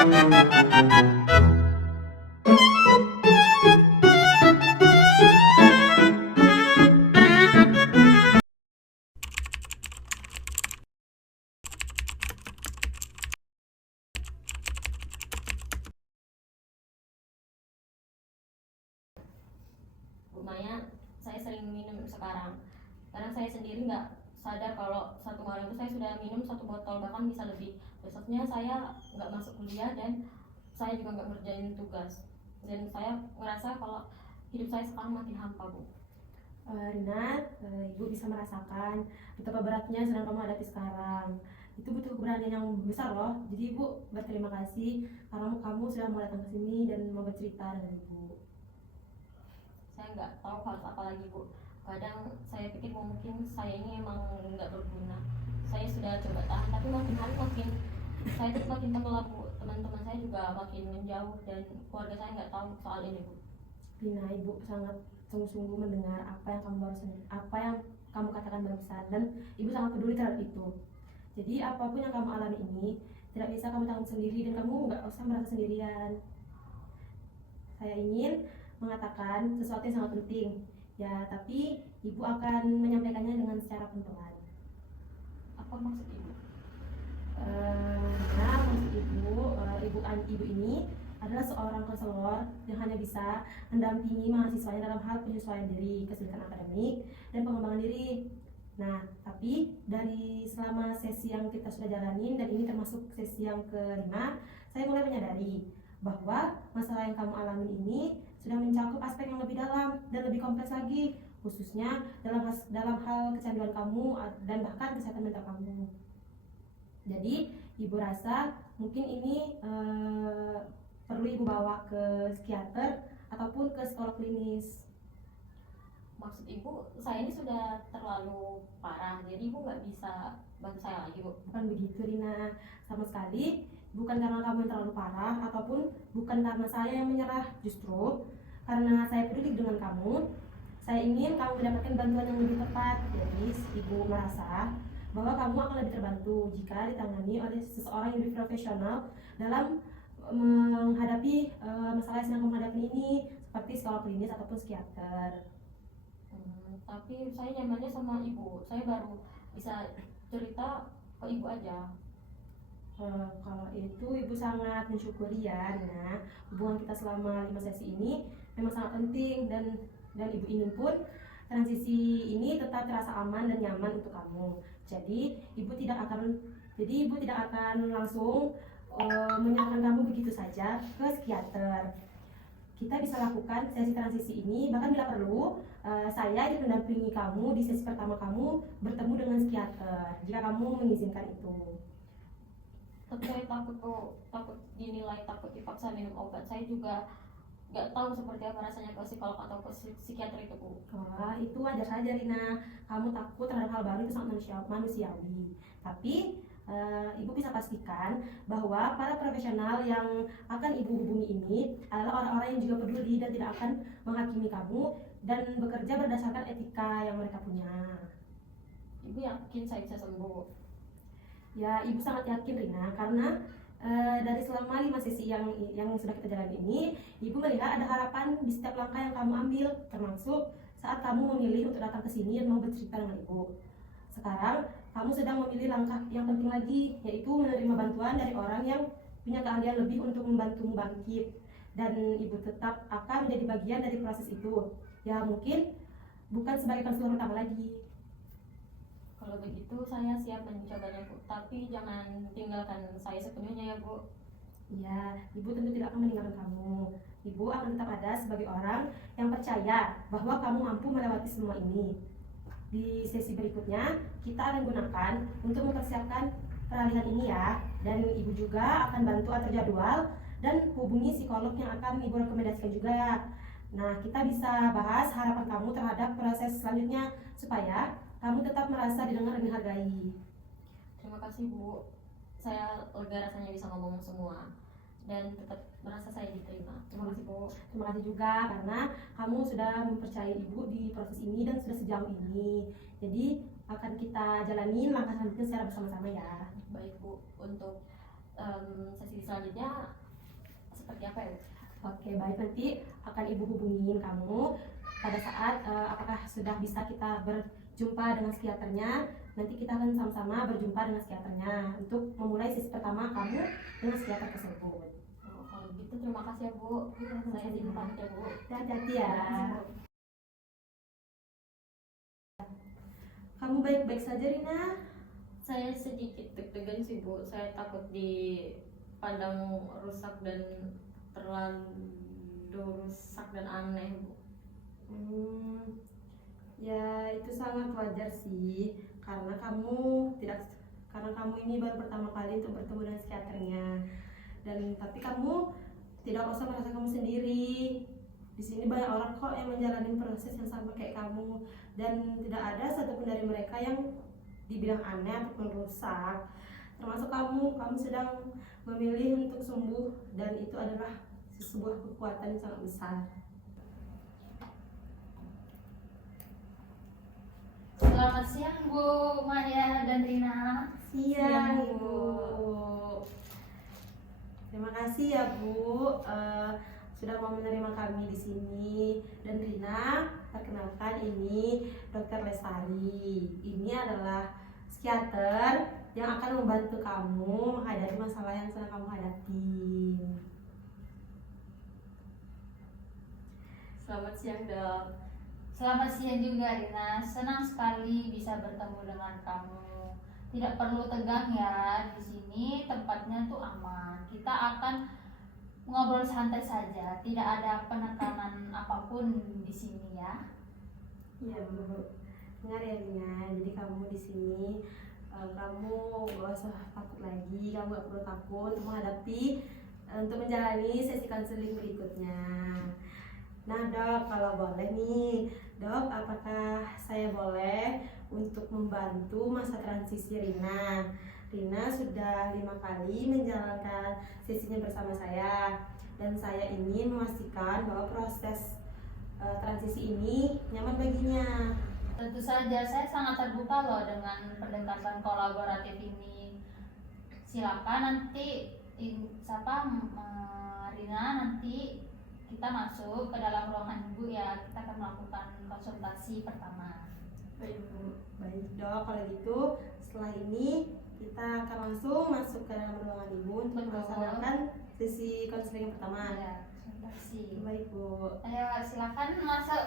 Lumayan saya sering minum sekarang, karena saya sendiri nggak sadar kalau satu malam itu saya sudah minum 1 botol, bahkan bisa lebih. Besoknya saya nggak masuk kuliah dan saya juga nggak ngerjain tugas, dan saya merasa kalau hidup saya sekarang makin hampa, Bu. Rina, Ibu bisa merasakan betapa beratnya sedang kamu hadapi sekarang. Itu butuh keberanian yang besar loh. Jadi Ibu berterima kasih karena kamu sudah mau datang ke sini dan mau bercerita dengan Ibu. Saya nggak tahu harus apa lagi, Bu. Kadang saya pikir mungkin saya ini emang nggak berguna. Saya sudah coba tahan, tapi makin hari makin saya tuh makin tenggelam, Bu. Teman-teman saya juga makin menjauh dan keluarga saya nggak tahu soal ini, Bu. Rina, Ibu sangat sungguh-sungguh mendengar apa yang kamu katakan barusan, dan Ibu sangat peduli terhadap itu. Jadi apapun yang kamu alami ini tidak bisa kamu tanggung sendiri, dan kamu nggak usah merasa sendirian. Saya ingin mengatakan sesuatu yang sangat penting, ya, tapi Ibu akan menyampaikannya dengan secara pelan-pelan. Apa maksud Ibu? Nah, maksud Ibu ini adalah seorang konselor yang hanya bisa mendampingi mahasiswanya dalam hal penyesuaian diri, kesulitan akademik, dan pengembangan diri. Nah, tapi dari selama sesi yang kita sudah jalanin, dan ini termasuk sesi yang kelima, saya mulai menyadari bahwa masalah yang kamu alami ini sudah mencakup aspek yang lebih dalam dan lebih kompleks lagi, khususnya dalam hal kecanduan kamu dan bahkan kesehatan mental kamu. Jadi Ibu rasa mungkin ini perlu Ibu bawa ke psikiater ataupun ke psikolog klinis. Maksud Ibu, saya ini sudah terlalu parah, jadi Ibu nggak bisa bantu saya lagi, Bu? Bukan begitu, Rina, sama sekali. Bukan karena kamu yang terlalu parah, ataupun bukan karena saya yang menyerah. Justru karena saya peduli dengan kamu, saya ingin kamu mendapatkan bantuan yang lebih tepat. Jadi Ibu merasa bahwa kamu akan lebih terbantu jika ditangani oleh seseorang yang lebih profesional dalam menghadapi masalah yang sedang kamu hadapi ini, seperti psikolog klinis ataupun psikiater. Tapi saya nyamannya sama Ibu. Saya baru bisa cerita ke Ibu aja. Kalau itu Ibu sangat mensyukuri ya, Rina. Hubungan kita selama 5 sesi ini memang sangat penting, dan Ibu ingin pun transisi ini tetap terasa aman dan nyaman untuk kamu. Jadi Ibu tidak akan langsung menyerahkan kamu begitu saja ke psikiater. Kita bisa lakukan sesi transisi ini, bahkan bila perlu saya ingin mendampingi kamu di sesi pertama kamu bertemu dengan psikiater jika kamu mengizinkan itu. Tapi saya takut dinilai, takut dipaksa minum obat. Saya juga nggak tahu seperti apa rasanya ke psikolog atau ke psikiater itu, Bu. Wah, itu wajar saja, Rina. Kamu takut terhadap hal baru itu sangat manusiawi. Tapi Ibu bisa pastikan bahwa para profesional yang akan Ibu hubungi ini adalah orang-orang yang juga peduli dan tidak akan menghakimi kamu dan bekerja berdasarkan etika yang mereka punya. Ibu yakin saya bisa sembuh? Ya, Ibu sangat yakin, Rina, karena dari selama 5 sesi yang sudah kita jalani ini, Ibu melihat ada harapan di setiap langkah yang kamu ambil, termasuk saat kamu memilih untuk datang ke sini dan mau bercerita dengan Ibu. Sekarang kamu sedang memilih langkah yang penting lagi, yaitu menerima bantuan dari orang yang punya keahlian lebih untuk membantumu bangkit, dan Ibu tetap akan menjadi bagian dari proses itu. Ya, mungkin bukan sebagai konselor utama lagi. Kalau begitu saya siap mencobanya, Bu. Tapi jangan tinggalkan saya sepenuhnya ya, Bu. Ya, Ibu tentu tidak akan meninggalkan kamu. Ibu akan tetap ada sebagai orang yang percaya bahwa kamu mampu melewati semua ini. Di sesi berikutnya, kita akan gunakan untuk mempersiapkan peralihan ini ya. Dan Ibu juga akan bantu atur jadwal dan hubungi psikolog yang akan Ibu rekomendasikan juga. Nah, kita bisa bahas harapan kamu terhadap proses selanjutnya supaya kamu tetap merasa didengar dan dihargai. Terima kasih, Bu. Saya lega rasanya bisa ngomong semua dan tetap merasa saya diterima. Terima kasih, Bu. Terima kasih juga karena kamu sudah mempercayai Ibu di proses ini dan sudah sejauh ini. Jadi akan kita jalanin langkah selanjutnya secara bersama-sama ya. Baik, Bu. Untuk sesi selanjutnya seperti apa ya? Oke, baik, nanti akan Ibu hubungin kamu pada saat apakah sudah bisa kita berjumpa dengan psikiaternya. Nanti kita akan sama-sama berjumpa dengan psikiaternya untuk memulai sesi pertama kamu dengan psikiater tersebut. Oh, kalau gitu terima kasih ya Bu. Saya izin pamit ya Bu. Hati-hati ya. Kamu baik-baik saja, Rina? Saya sedikit deg-degan sih Bu. Saya takut dipandang rusak dan terlalu rusak dan aneh Bu. Ya itu sangat wajar sih karena kamu ini baru pertama kali untuk bertemu dengan psikiaternya. Dan tapi kamu tidak usah merasa kamu sendiri. Di sini banyak orang kok yang menjalani proses yang sama kayak kamu, dan tidak ada satupun dari mereka yang dibilang aneh ataupun rusak. Termasuk kamu sedang memilih untuk sembuh, dan itu adalah sebuah kekuatan yang sangat besar. Selamat siang Bu Maya dan Rina. Siang, Bu. Terima kasih ya Bu, sudah mau menerima kami di sini. Dan Rina, perkenalkan ini Dr. Lestari. Ini adalah psikiater yang akan membantu kamu menghadapi masalah yang sedang kamu hadapi. Selamat siang Dok. Selamat siang juga Rina. Senang sekali bisa bertemu dengan kamu. Tidak perlu tegang ya, di sini tempatnya tuh aman. Kita akan ngobrol santai saja, tidak ada penekanan apapun di sini ya. Iya Bu, dengar ya Rina. Jadi kamu di sini, kamu gak usah takut lagi. Kamu gak perlu takut untuk untuk menjalani sesi konseling berikutnya. Nah Dok, kalau boleh nih Dok, apakah saya boleh untuk membantu masa transisi Rina? Rina sudah 5 kali menjalankan sesinya bersama saya, dan saya ingin memastikan bahwa proses transisi ini nyaman baginya. Tentu saja saya sangat terbuka loh dengan pendekatan kolaboratif ini. Silakan nanti Rina, nanti kita masuk ke dalam ruangan Ibu ya. Kita akan melakukan konsultasi pertama. Baik Bu, baik Dok, kalau gitu setelah ini kita akan langsung masuk ke dalam ruangan Ibu untuk Betul. melaksanakan sesi konseling yang pertama. Ya, konsultasi. Baik Bu. Ayo silakan masuk.